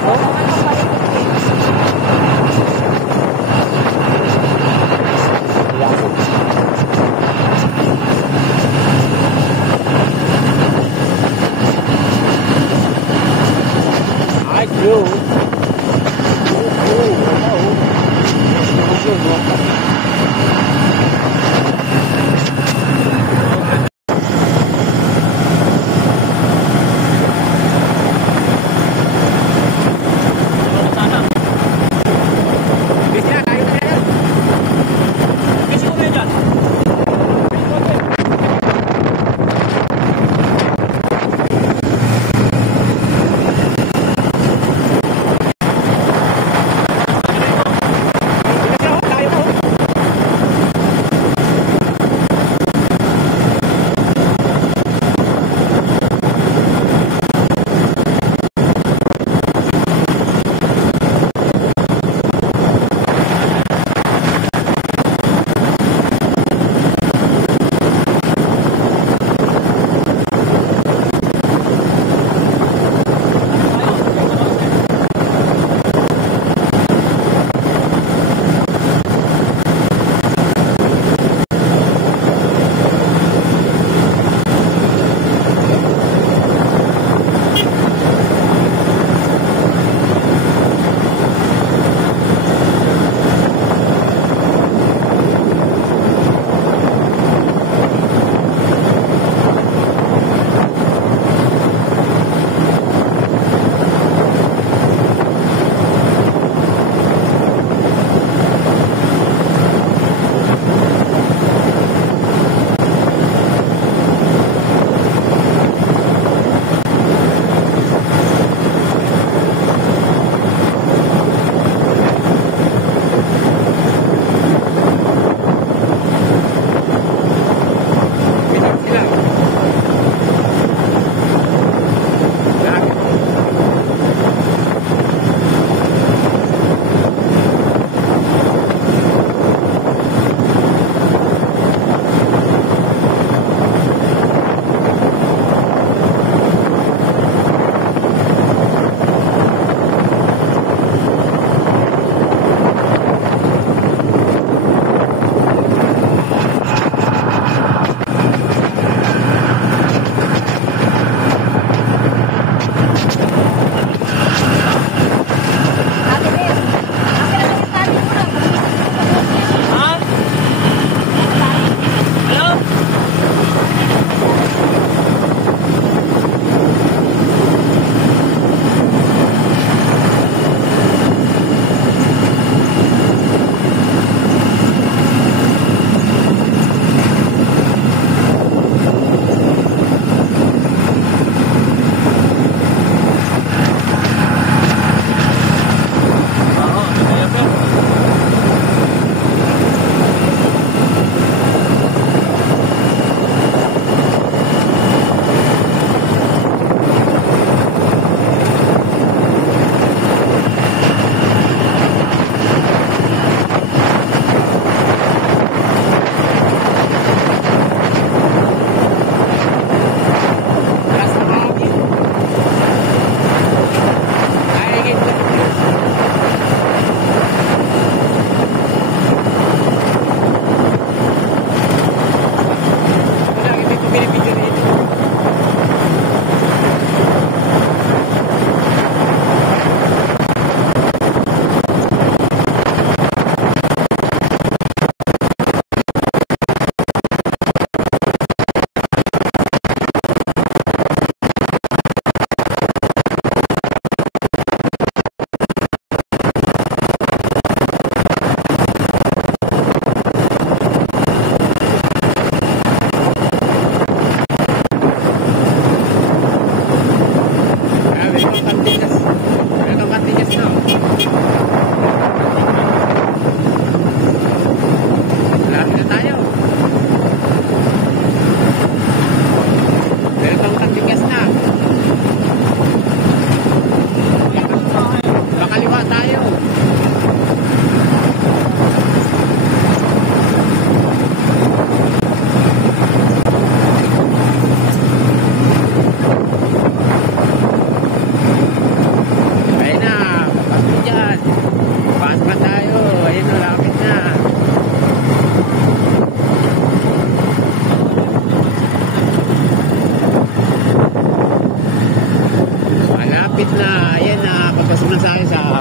palit oh. Ay, bro.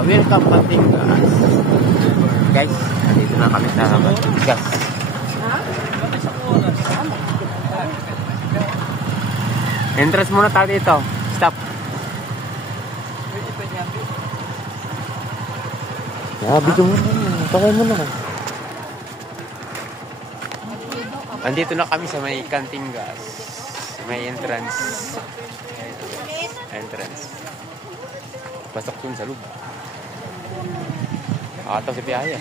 Welcome Batangas. Guys, nandito na kami sa Batangas. Entrance muna tayo dito. Stop. Bigyan mo na. Pakay mo na. Andito na kami sa may Kantingas. May entrance. Pasok dun sa loob. Ito si Piyaya.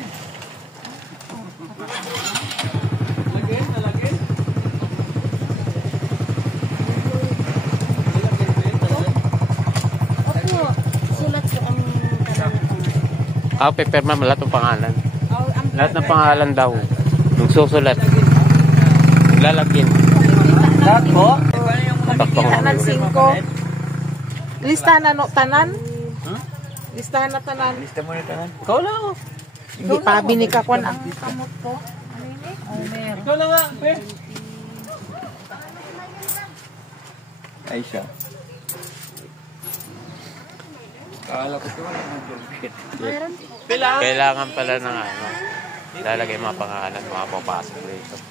Sulat ko ang pangalan. Paper ma'am, lahat ng pangalan. Lahat ng pangalan daw. Nung susulat. Lalagyan. Lahat po? Tanan 5. Listahan na no, tanan? Listahan na tanan. Lista mo na tanan. Ikaw lang ako. Hindi pa binikakuan ang kamot ko. Meron. Ikaw lang nga, pe. Aisha. Kala ko ito lang ang bulkit. Kailangan pala ng ano. Lalagay mga pangalan, mga papasok dito.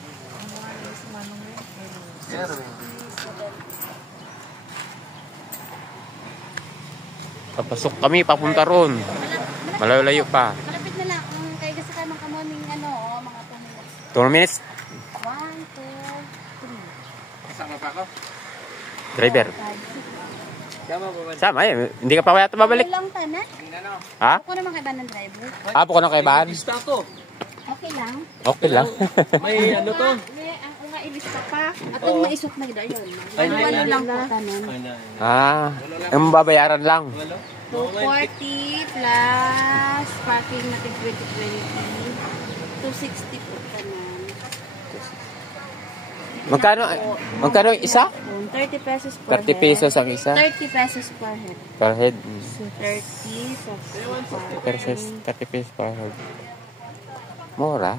Papasok kami, papunta ron. Malayo-layo pa. Malapit na lang. Kaya kasi kayo makamuning mga 2 minutes. 2 minutes? 1, 2, 3. Kasama pa ako? Driver. Sama po ba? Sama eh. Hindi ka pa kaya babalik. Lang tanan. Ha? Ako naman kaiba ng driver. Apo ko na kay Bahan. Lista ko. Okay lang. Okay lang. May ano to? May ang nga ilista pa. At ang maisot na dayon. Ay, Ano lang po tanan. Ang babayaran lang. 240 plus parking na 2020. 260 po tanan. Magkano yung isa? 30 pesos per 30 pesos ang isa? 30 pesos per head. Per head. So 30 30 pesos per head. Mura.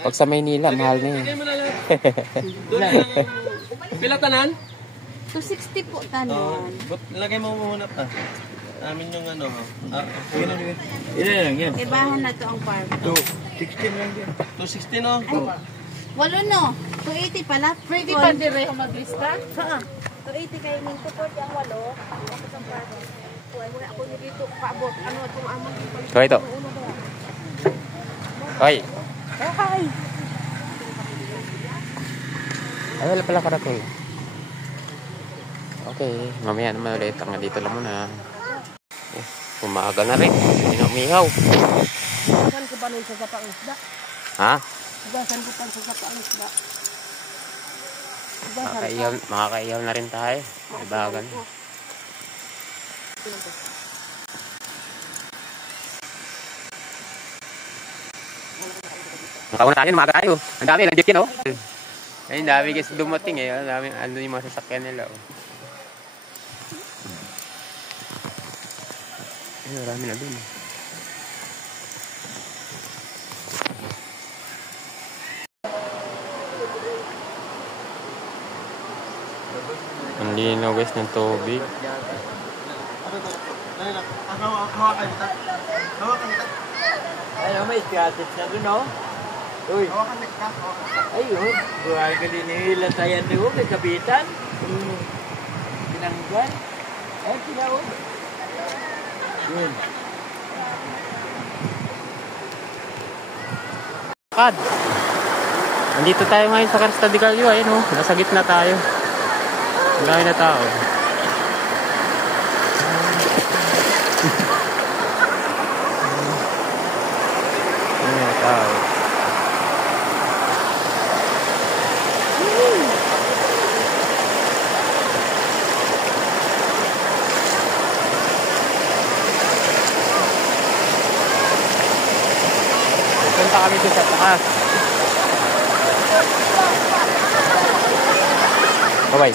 Pag sa Maynila, mahal na yun. Pila tanan? 260 po tanan. Lagay mo muna pa. Amin yung ano. Ilan lang yan? Ibahan na to ang park. 216 lang yan. 216 no? Walo no. 280 pala. Pwede pa dire maglista? Saan? 280 kayo ng 240 ang walo. Ako sa park. Wala ako ni dito paabot. Ano itong amang So ito. Hoy. Hi. Ay, wala pala karakol. Okay, mamaya naman ulit. Ang dito lang muna. Umaga na rin. Hindi na umihaw. Saan ko ba nun sa sapang isda? Ha? Saan ko pa sa sapang isda? Makakaihaw na rin tayo. Ibagan. Makauna tayo, umaga tayo. Ang dami, nandiyan yun, oh. Ay, ang dami kasi dumating, eh. Ang dami, ano yung mga sasakyan nila, oh. Ay, marami na dun. Ang linaw, guys, ng tubig. Ay, may iskatip na doon, no? Uy. Ayun. Buhay ka din nila tayan doon. May kapitan. Pinanggan. Ay, pinaon. Yun. Kad. Nandito tayo ngayon sa Carsta de Calio, ayun, oh. Nasa gitna tayo. Ang dami na tao. Punta kami dito sa taas. Bye-bye.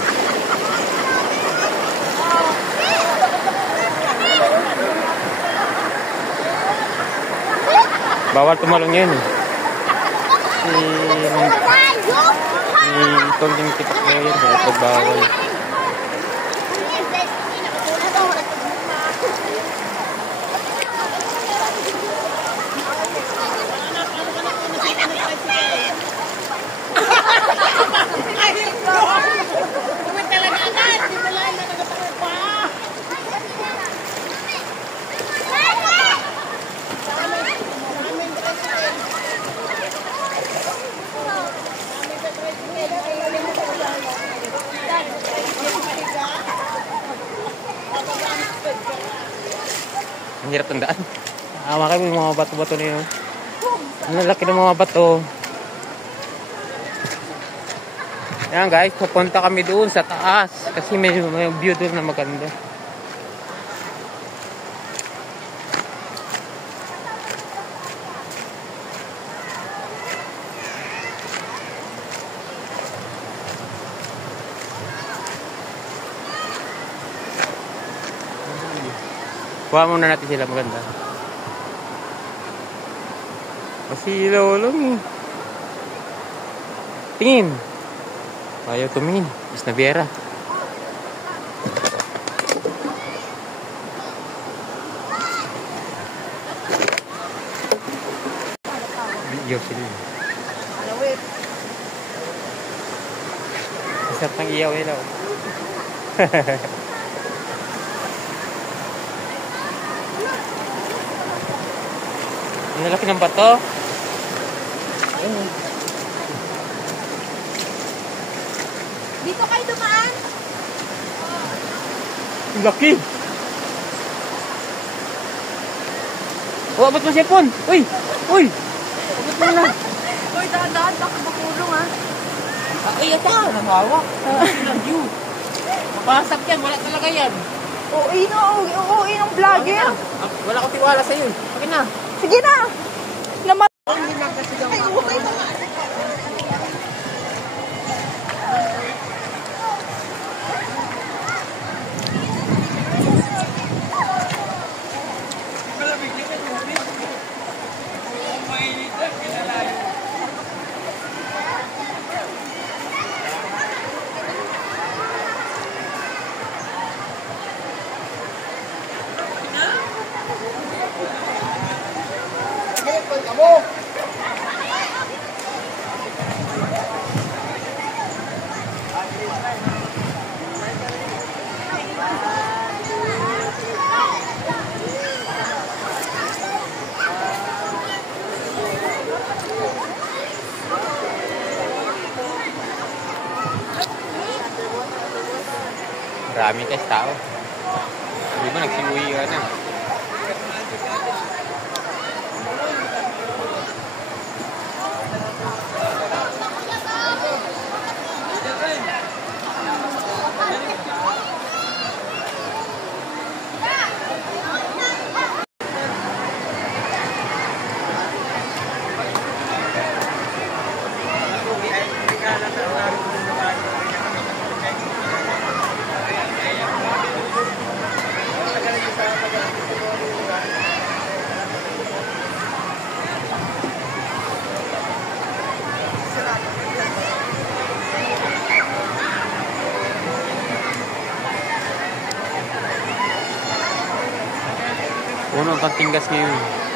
Bawal tumalong yun. Si Tonding tipak na yun. Bawal. Ang hirap tandaan. Makikita mo yung mga bato-bato na yun. Ang laki ng mga bato. Ayan guys, pupunta kami doon sa taas. Kasi may view doon na maganda. Kuha muna natin sila maganda. Masilaw lang eh. Tingin. Ayaw tumingin. Is na Viera. Video sila. Isap ng iyaw ilaw. Ang lalaki ng bato. Dito kayo dumaan. Ang laki. Oh, abot mo siya pon. Uy! Uy! Abot mo na. Uy, dahan-dahan. Baka makulong ha. Ay, ito. Nahawak. Ang view. Mapasap yan. Wala talaga yan. Uuwi ng vlogger. Wala ko tiwala sa'yo. Okay na. Sige na. Naman. Marami guys tao. Di ba nagsiuwi ka na? Puno ang Batangas ngayon.